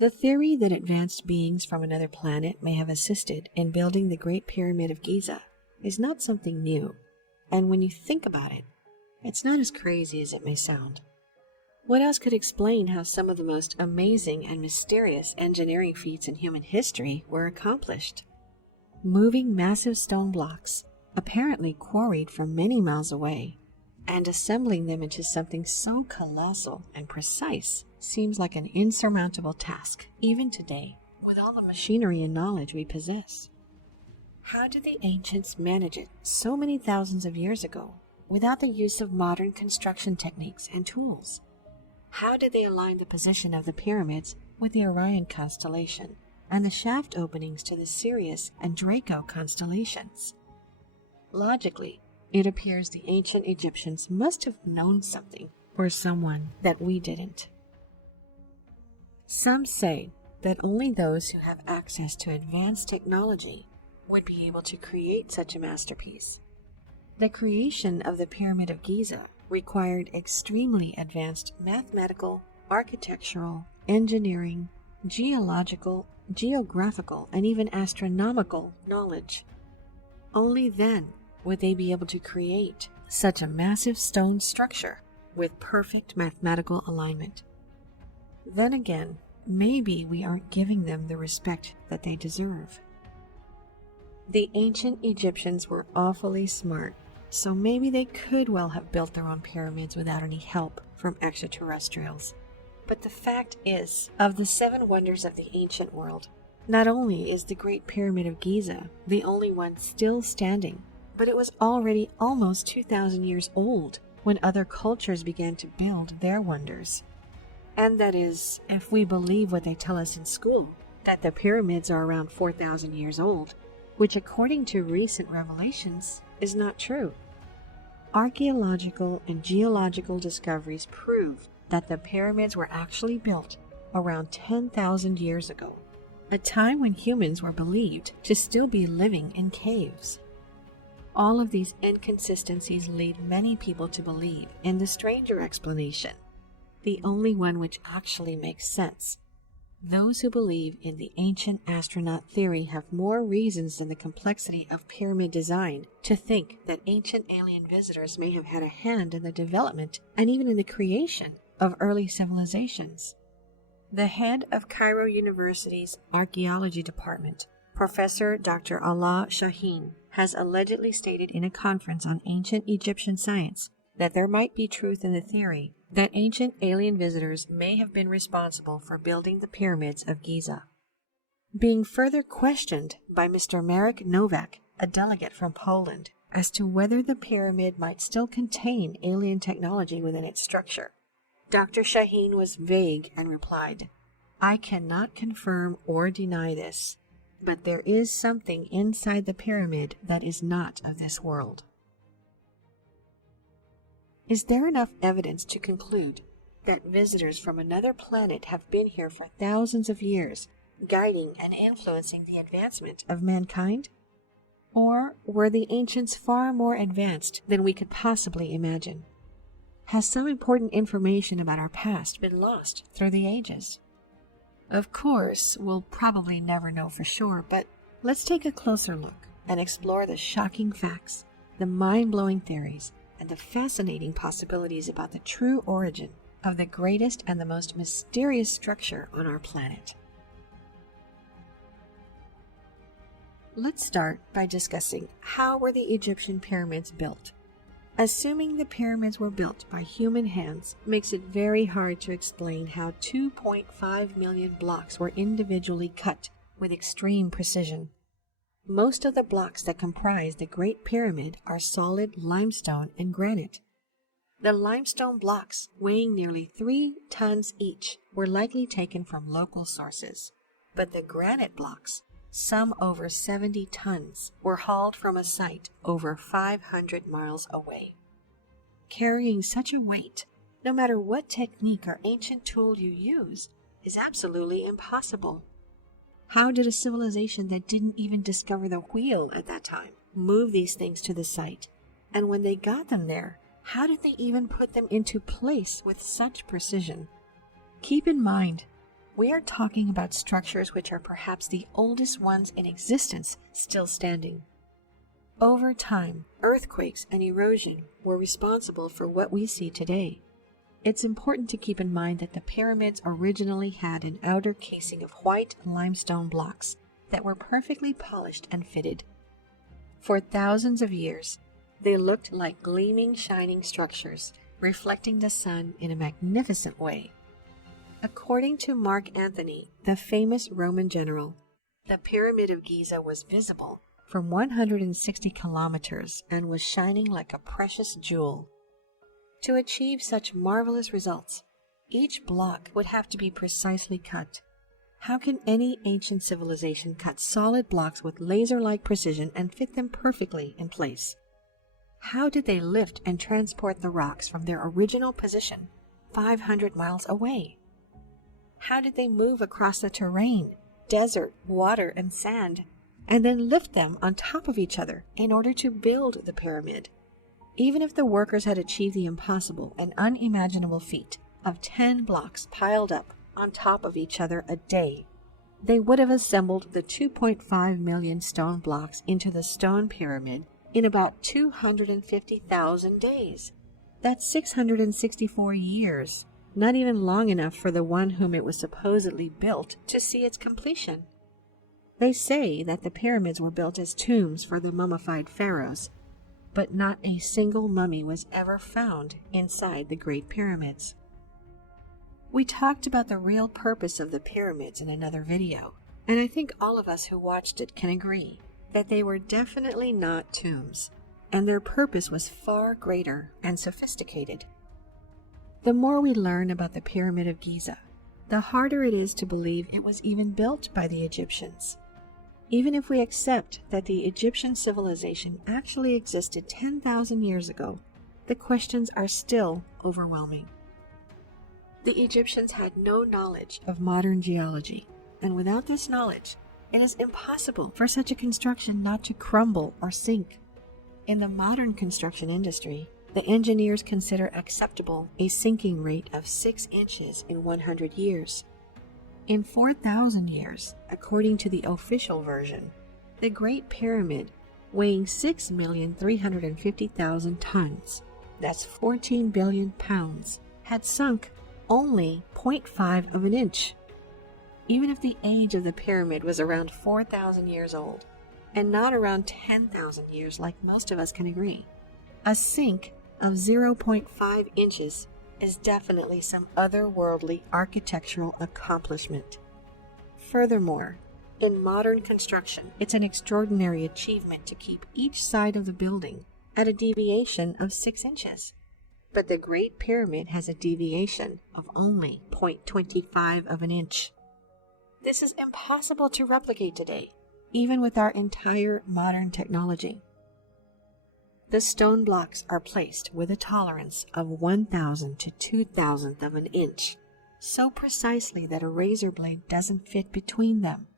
The theory that advanced beings from another planet may have assisted in building the Great Pyramid of Giza is not something new, and when you think about it, it's not as crazy as it may sound. What else could explain how some of the most amazing and mysterious engineering feats in human history were accomplished? Moving massive stone blocks, apparently quarried from many miles away, and assembling them into something so colossal and precise seems like an insurmountable task, even today, with all the machinery and knowledge we possess. How did the ancients manage it so many thousands of years ago, without the use of modern construction techniques and tools? How did they align the position of the pyramids with the Orion constellation, and the shaft openings to the Sirius and Draco constellations? Logically, it appears the ancient Egyptians must have known something or someone that we didn't. Some say that only those who have access to advanced technology would be able to create such a masterpiece. The creation of the Pyramid of Giza required extremely advanced mathematical, architectural, engineering, geological, geographical, and even astronomical knowledge. Only then would they be able to create such a massive stone structure with perfect mathematical alignment. Then again, maybe we aren't giving them the respect that they deserve. The ancient Egyptians were awfully smart, so maybe they could well have built their own pyramids without any help from extraterrestrials. But the fact is, of the 7 wonders of the ancient world, not only is the Great Pyramid of Giza the only one still standing, but it was already almost 2,000 years old when other cultures began to build their wonders. And that is, if we believe what they tell us in school, that the pyramids are around 4,000 years old, which according to recent revelations is not true. Archaeological and geological discoveries prove that the pyramids were actually built around 10,000 years ago, a time when humans were believed to still be living in caves. All of these inconsistencies lead many people to believe in the stranger explanation, the only one which actually makes sense. Those who believe in the ancient astronaut theory have more reasons than the complexity of pyramid design to think that ancient alien visitors may have had a hand in the development and even in the creation of early civilizations. The head of Cairo University's archaeology department, Professor Dr. Allah Shaheen, has allegedly stated in a conference on ancient Egyptian science that there might be truth in the theory that ancient alien visitors may have been responsible for building the pyramids of Giza. Being further questioned by Mr. Marek Nowak, a delegate from Poland, as to whether the pyramid might still contain alien technology within its structure, Dr. Shaheen was vague and replied, "I cannot confirm or deny this, but there is something inside the pyramid that is not of this world." Is there enough evidence to conclude that visitors from another planet have been here for thousands of years, guiding and influencing the advancement of mankind? Or were the ancients far more advanced than we could possibly imagine? Has some important information about our past been lost through the ages? Of course, we'll probably never know for sure, but let's take a closer look and explore the shocking facts, the mind-blowing theories, and the fascinating possibilities about the true origin of the greatest and the most mysterious structure on our planet. Let's start by discussing how were the Egyptian pyramids built. Assuming the pyramids were built by human hands makes it very hard to explain how 2.5 million blocks were individually cut with extreme precision. Most of the blocks that comprise the Great Pyramid are solid limestone and granite. The limestone blocks, weighing nearly 3 tons each, were likely taken from local sources, but the granite blocks, some over 70 tons, were hauled from a site over 500 miles away. Carrying such a weight, no matter what technique or ancient tool you use, is absolutely impossible. How did a civilization that didn't even discover the wheel at that time move these things to the site? And when they got them there, how did they even put them into place with such precision? Keep in mind, We are talking about structures which are perhaps the oldest ones in existence still standing. Over time, earthquakes and erosion were responsible for what we see today. It's important to keep in mind that the pyramids originally had an outer casing of white limestone blocks that were perfectly polished and fitted. For thousands of years, they looked like gleaming, shining structures, reflecting the sun in a magnificent way. According to Mark Antony, the famous Roman general, the Pyramid of Giza was visible from 160 kilometers and was shining like a precious jewel. To achieve such marvelous results, each block would have to be precisely cut. How can any ancient civilization cut solid blocks with laser-like precision and fit them perfectly in place? How did they lift and transport the rocks from their original position 500 miles away? How did they move across the terrain, desert, water, and sand, and then lift them on top of each other in order to build the pyramid? Even if the workers had achieved the impossible and unimaginable feat of 10 blocks piled up on top of each other a day, they would have assembled the 2.5 million stone blocks into the stone pyramid in about 250,000 days. That's 664 years. Not even long enough for the one whom it was supposedly built to see its completion. They say that the pyramids were built as tombs for the mummified pharaohs, but not a single mummy was ever found inside the Great Pyramids. We talked about the real purpose of the pyramids in another video, and I think all of us who watched it can agree that they were definitely not tombs, and their purpose was far greater and sophisticated. The more we learn about the Pyramid of Giza, the harder it is to believe it was even built by the Egyptians. Even if we accept that the Egyptian civilization actually existed 10,000 years ago, the questions are still overwhelming. The Egyptians had no knowledge of modern geology, and without this knowledge, it is impossible for such a construction not to crumble or sink. In the modern construction industry, the engineers consider acceptable a sinking rate of 6 inches in 100 years. In 4,000 years, according to the official version, the Great Pyramid, weighing 6,350,000 tons, that's 14 billion pounds, had sunk only 0.5 of an inch. Even if the age of the pyramid was around 4,000 years old, and not around 10,000 years like most of us can agree, a sink of 0.5 inches is definitely some otherworldly architectural accomplishment. Furthermore, in modern construction, it's an extraordinary achievement to keep each side of the building at a deviation of 6 inches. But the Great Pyramid has a deviation of only 0.25 of an inch. This is impossible to replicate today, even with our entire modern technology. The stone blocks are placed with a tolerance of 1,000 to 2,000th of an inch, so precisely that a razor blade doesn't fit between them.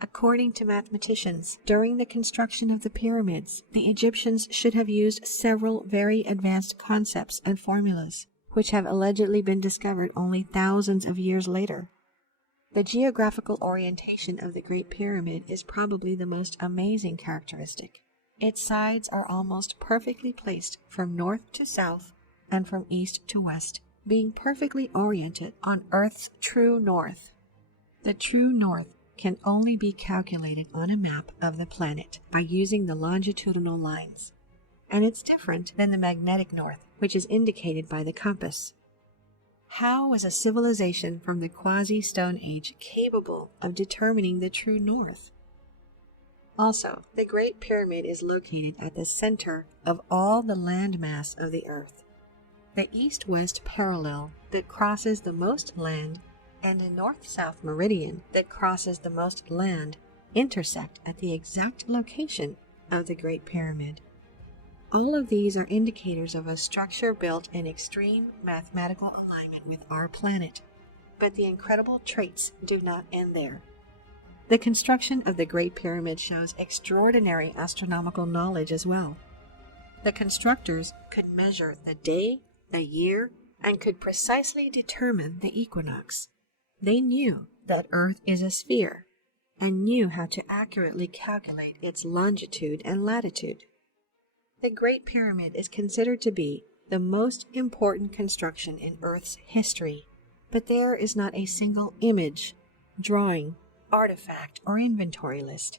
According to mathematicians, during the construction of the pyramids, the Egyptians should have used several very advanced concepts and formulas, which have allegedly been discovered only thousands of years later. The geographical orientation of the Great Pyramid is probably the most amazing characteristic. Its sides are almost perfectly placed from north to south and from east to west, being perfectly oriented on Earth's true north. The true north can only be calculated on a map of the planet by using the longitudinal lines, and it's different than the magnetic north, which is indicated by the compass. How was a civilization from the quasi-Stone Age capable of determining the true north? Also, the Great Pyramid is located at the center of all the landmass of the Earth. The east-west parallel that crosses the most land and a north-south meridian that crosses the most land intersect at the exact location of the Great Pyramid. All of these are indicators of a structure built in extreme mathematical alignment with our planet, but the incredible traits do not end there. The construction of the Great Pyramid shows extraordinary astronomical knowledge as well. The constructors could measure the day, the year, and could precisely determine the equinox. They knew that Earth is a sphere and knew how to accurately calculate its longitude and latitude. The Great Pyramid is considered to be the most important construction in Earth's history, but there is not a single image, drawing, artifact, or inventory list,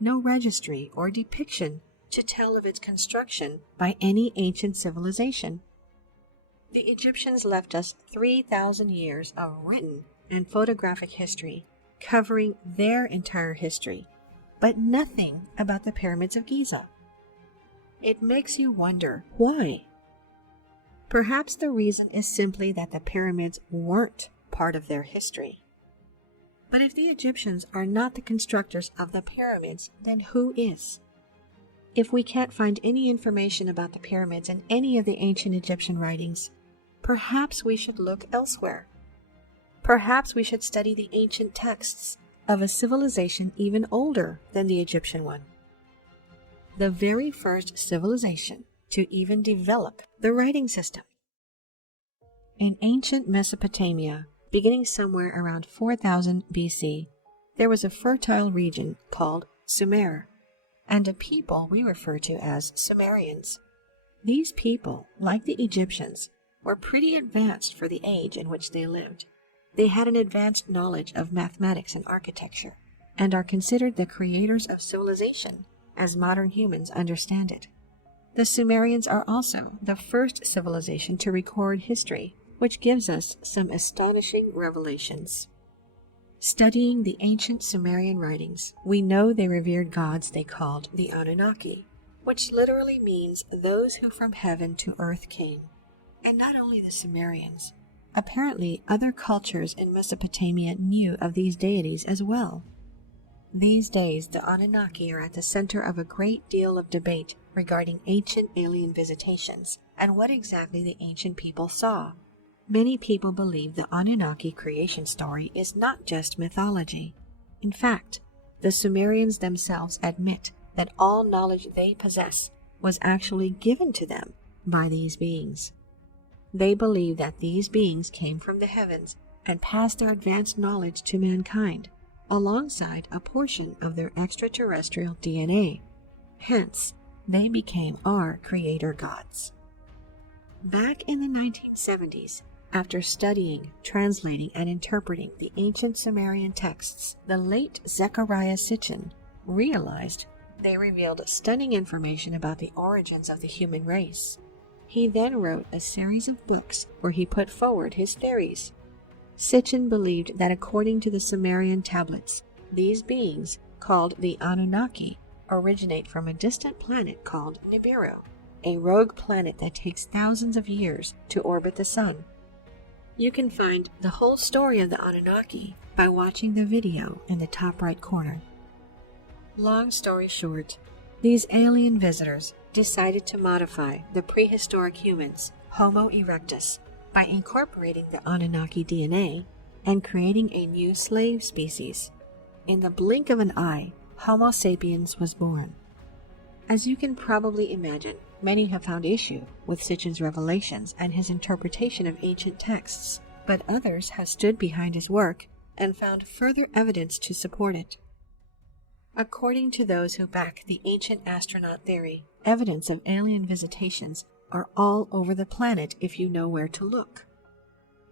no registry or depiction to tell of its construction by any ancient civilization. The Egyptians left us 3,000 years of written and photographic history covering their entire history, but nothing about the pyramids of Giza. It makes you wonder why. Perhaps the reason is simply that the pyramids weren't part of their history. But if the Egyptians are not the constructors of the pyramids, then who is? If we can't find any information about the pyramids in any of the ancient Egyptian writings, perhaps we should look elsewhere. Perhaps we should study the ancient texts of a civilization even older than the Egyptian one. The very first civilization to even develop the writing system. In ancient Mesopotamia, beginning somewhere around 4000 BC, there was a fertile region called Sumer, and a people we refer to as Sumerians. These people, like the Egyptians, were pretty advanced for the age in which they lived. They had an advanced knowledge of mathematics and architecture, and are considered the creators of civilization, as modern humans understand it. The Sumerians are also the first civilization to record history, which gives us some astonishing revelations. Studying the ancient Sumerian writings, we know they revered gods they called the Anunnaki, which literally means those who from heaven to earth came. And not only the Sumerians, apparently other cultures in Mesopotamia knew of these deities as well. These days, the Anunnaki are at the center of a great deal of debate regarding ancient alien visitations and what exactly the ancient people saw. Many people believe the Anunnaki creation story is not just mythology. In fact, the Sumerians themselves admit that all knowledge they possess was actually given to them by these beings. They believe that these beings came from the heavens and passed their advanced knowledge to mankind, alongside a portion of their extraterrestrial DNA. Hence, they became our creator gods. Back in the 1970s, after studying, translating, and interpreting the ancient Sumerian texts, the late Zecharia Sitchin realized they revealed stunning information about the origins of the human race. He then wrote a series of books where he put forward his theories. Sitchin believed that according to the Sumerian tablets, these beings, called the Anunnaki, originate from a distant planet called Nibiru, a rogue planet that takes thousands of years to orbit the sun. You can find the whole story of the Anunnaki by watching the video in the top right corner. Long story short, these alien visitors decided to modify the prehistoric humans, Homo erectus, by incorporating the Anunnaki DNA and creating a new slave species. In the blink of an eye, Homo sapiens was born. As you can probably imagine, many have found issue with Sitchin's revelations and his interpretation of ancient texts, but others have stood behind his work and found further evidence to support it. According to those who back the ancient astronaut theory, evidence of alien visitations are all over the planet if you know where to look.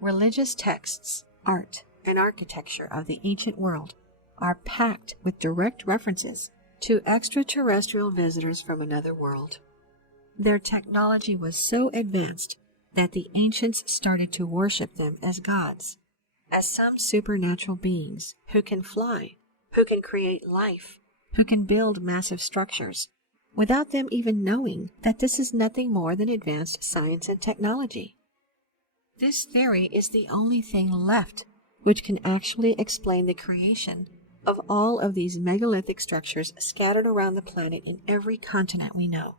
Religious texts, art, and architecture of the ancient world are packed with direct references to extraterrestrial visitors from another world. Their technology was so advanced that the ancients started to worship them as gods, as some supernatural beings who can fly, who can create life, who can build massive structures, without them even knowing that this is nothing more than advanced science and technology. This theory is the only thing left which can actually explain the creation of all of these megalithic structures scattered around the planet in every continent we know.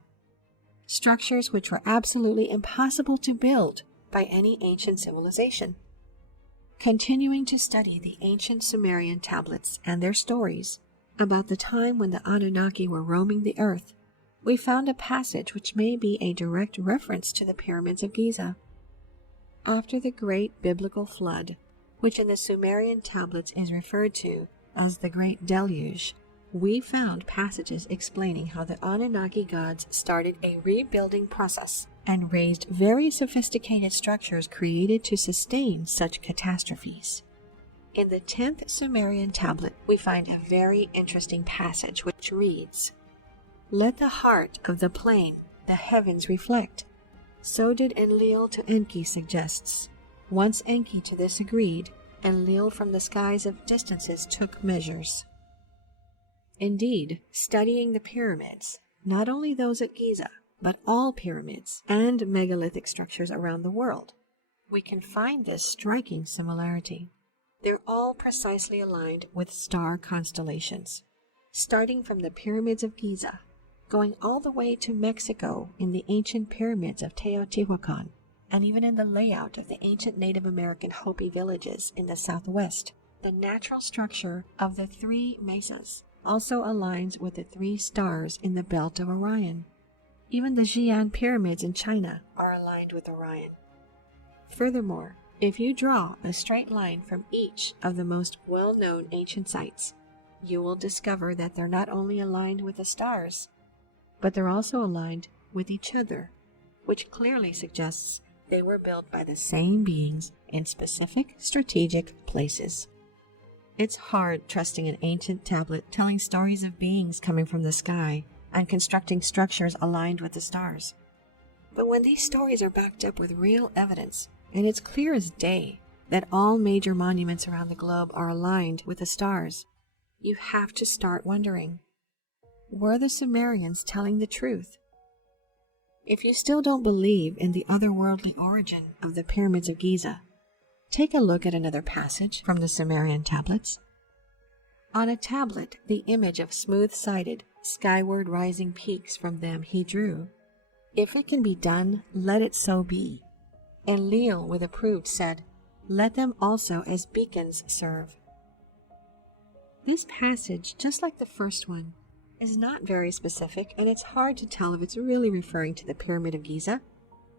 Structures which were absolutely impossible to build by any ancient civilization. Continuing to study the ancient Sumerian tablets and their stories about the time when the Anunnaki were roaming the earth, we found a passage which may be a direct reference to the pyramids of Giza. After the great biblical flood, which in the Sumerian tablets is referred to as the Great Deluge, we found passages explaining how the Anunnaki gods started a rebuilding process and raised very sophisticated structures created to sustain such catastrophes. In the 10th Sumerian tablet, we find a very interesting passage which reads, "Let the heart of the plain the heavens reflect." So did Enlil to Enki suggests. Once Enki to this agreed, Enlil from the skies of distances took measures. Indeed, studying the pyramids, not only those at Giza, but all pyramids and megalithic structures around the world, we can find this striking similarity. They're all precisely aligned with star constellations, starting from the pyramids of Giza, going all the way to Mexico in the ancient pyramids of Teotihuacan, and even in the layout of the ancient Native American Hopi villages in the southwest. The natural structure of the three mesas also aligns with the three stars in the belt of Orion. Even the Xi'an pyramids in China are aligned with Orion. Furthermore, if you draw a straight line from each of the most well-known ancient sites, you will discover that they're not only aligned with the stars, but they're also aligned with each other, which clearly suggests they were built by the same beings in specific strategic places. It's hard trusting an ancient tablet telling stories of beings coming from the sky and constructing structures aligned with the stars. But when these stories are backed up with real evidence, and it's clear as day that all major monuments around the globe are aligned with the stars, you have to start wondering, were the Sumerians telling the truth? If you still don't believe in the otherworldly origin of the pyramids of Giza, take a look at another passage from the Sumerian tablets. On a tablet, the image of smooth-sided, skyward rising peaks from them he drew. If it can be done, let it so be. Enlil, with approved, said, "Let them also as beacons serve." This passage, just like the first one, is not very specific, and it's hard to tell if it's really referring to the Pyramid of Giza.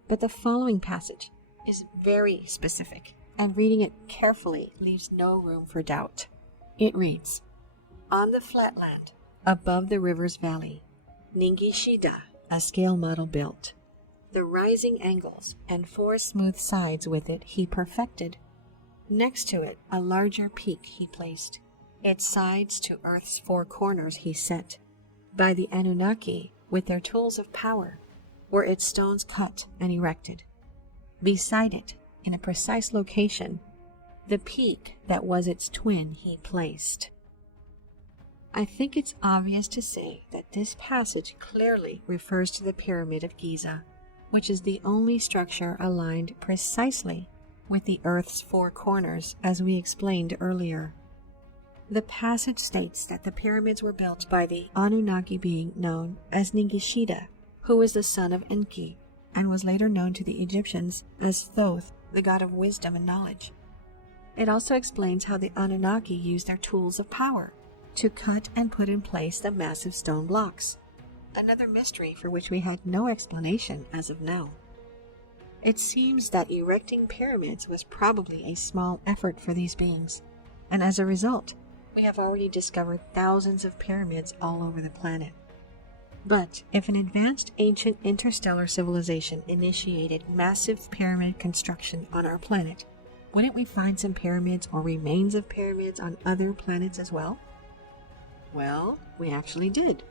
But the following passage is very specific, and reading it carefully leaves no room for doubt. It reads, "On the flatland, above the river's valley, Ningishzida, a scale model built. The rising angles and 4 smooth sides with it he perfected. Next to it a larger peak he placed. Its sides to earth's 4 corners he set. By the Anunnaki, with their tools of power, were its stones cut and erected. Beside it, in a precise location, the peak that was its twin he placed." I think it's obvious to say that this passage clearly refers to the Pyramid of Giza, which is the only structure aligned precisely with the Earth's 4 corners, as we explained earlier. The passage states that the pyramids were built by the Anunnaki being known as Ningishzida, who was the son of Enki, and was later known to the Egyptians as Thoth, the god of wisdom and knowledge. It also explains how the Anunnaki used their tools of power to cut and put in place the massive stone blocks, another mystery for which we had no explanation as of now. It seems that erecting pyramids was probably a small effort for these beings, and as a result, we have already discovered thousands of pyramids all over the planet. But if an advanced ancient interstellar civilization initiated massive pyramid construction on our planet, wouldn't we find some pyramids or remains of pyramids on other planets as well? Well, we actually did.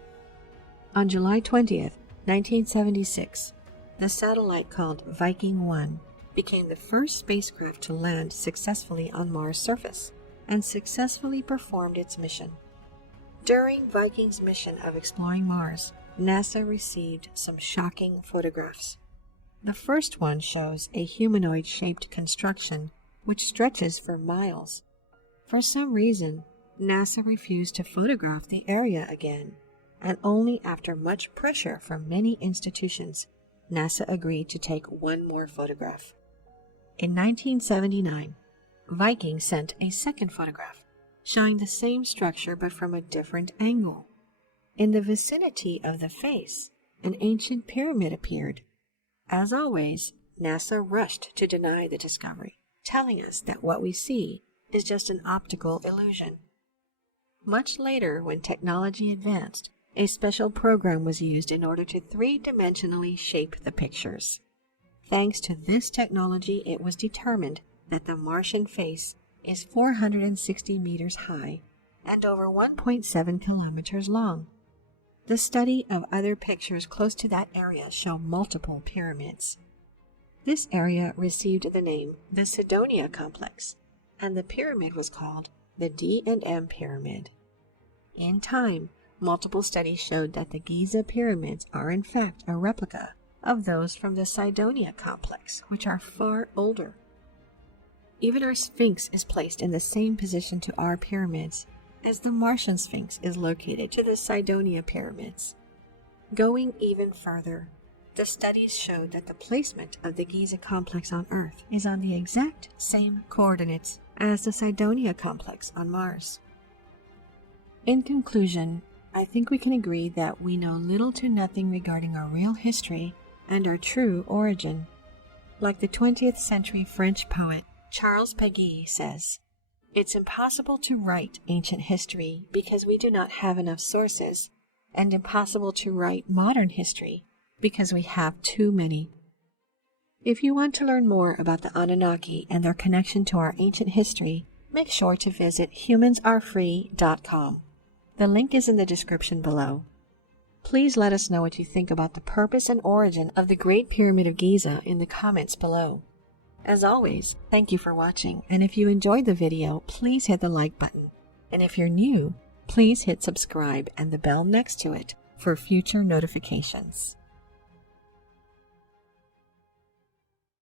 On July 20th, 1976, the satellite called Viking 1 became the first spacecraft to land successfully on Mars' surface and successfully performed its mission. During Viking's mission of exploring Mars, NASA received some shocking photographs. The first one shows a humanoid-shaped construction which stretches for miles. For some reason, NASA refused to photograph the area again, and only after much pressure from many institutions, NASA agreed to take one more photograph. In 1979, Viking sent a second photograph, showing the same structure but from a different angle. In the vicinity of the face, an ancient pyramid appeared. As always, NASA rushed to deny the discovery, telling us that what we see is just an optical illusion. Much later, when technology advanced, a special program was used in order to three-dimensionally shape the pictures. Thanks to this technology, it was determined that the Martian face is 460 meters high and over 1.7 kilometers long. The study of other pictures close to that area show multiple pyramids. This area received the name the Cydonia Complex, and the pyramid was called the D&M Pyramid. In time, multiple studies showed that the Giza pyramids are in fact a replica of those from the Cydonia Complex, which are far older. Even our Sphinx is placed in the same position to our pyramids as the Martian Sphinx is located to the Cydonia pyramids. Going even further, the studies showed that the placement of the Giza complex on Earth is on the exact same coordinates as the Cydonia complex on Mars. In conclusion, I think we can agree that we know little to nothing regarding our real history and our true origin. Like the 20th century French poet Charles Péguy says, "It's impossible to write ancient history because we do not have enough sources, and impossible to write modern history because we have too many." If you want to learn more about the Anunnaki and their connection to our ancient history, make sure to visit humansarefree.com. The link is in the description below. Please let us know what you think about the purpose and origin of the Great Pyramid of Giza in the comments below. As always, thank you for watching, and if you enjoyed the video, please hit the like button. And if you're new, please hit subscribe and the bell next to it for future notifications.